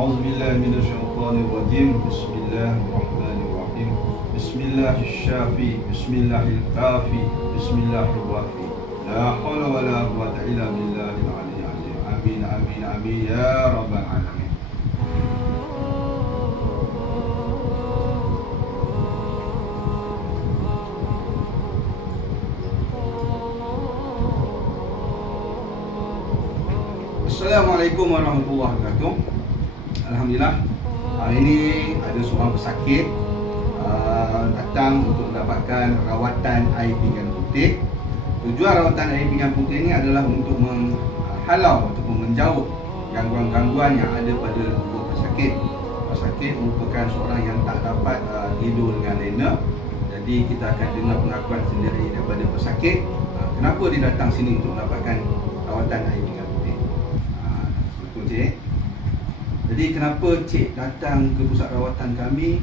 A'udzubillahiminasyaitonirrajim. Bismillahirrahmanirrahim. Bismillahirrahmanirrahim. Bismillahirrahmanirrahim. Bismillahirrahmanirrahim. La haula wala quwwata illa billahil aliyyil azim. Amin amin amin ya rabbal alamin. Assalamualaikum warahmatullahi wabarakatuh. Alhamdulillah, hari ini ada seorang pesakit datang untuk mendapatkan rawatan air pinggan putih. Tujuan rawatan air pinggan putih ini adalah untuk menghalau ataupun menjauh gangguan-gangguan yang ada pada tubuh pesakit. Pesakit merupakan seorang yang tak dapat tidur dengan lena. Jadi kita akan dengar pengakuan sendiri daripada pesakit kenapa dia datang sini untuk mendapatkan rawatan air pinggan putih. Cik. Jadi kenapa cik datang ke pusat rawatan kami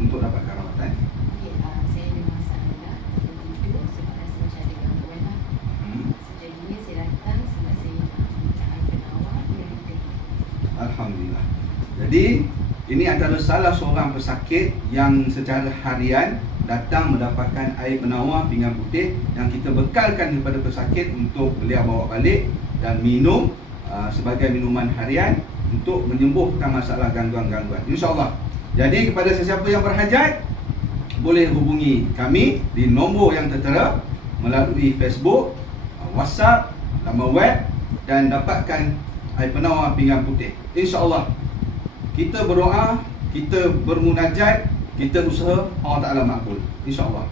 untuk dapatkan rawatan? Saya ada masalah tidur sebab rasa macam ada gangguan lah. Sejadinya saya datang sebab saya minta air penawar yang putih. Alhamdulillah. Jadi ini adalah salah seorang pesakit yang secara harian datang mendapatkan air penawar pinggan putih yang kita bekalkan kepada pesakit untuk beliau bawa balik dan minum sebagai minuman harian untuk menyembuhkan masalah gangguan-gangguan, InsyaAllah. Jadi kepada sesiapa yang berhajat, boleh hubungi kami di nombor yang tertera melalui Facebook, WhatsApp, laman web dan dapatkan air penawar pinggan putih. InsyaAllah. Kita berdoa, kita bermunajat, kita usaha, Allah Ta'ala makbul, InsyaAllah.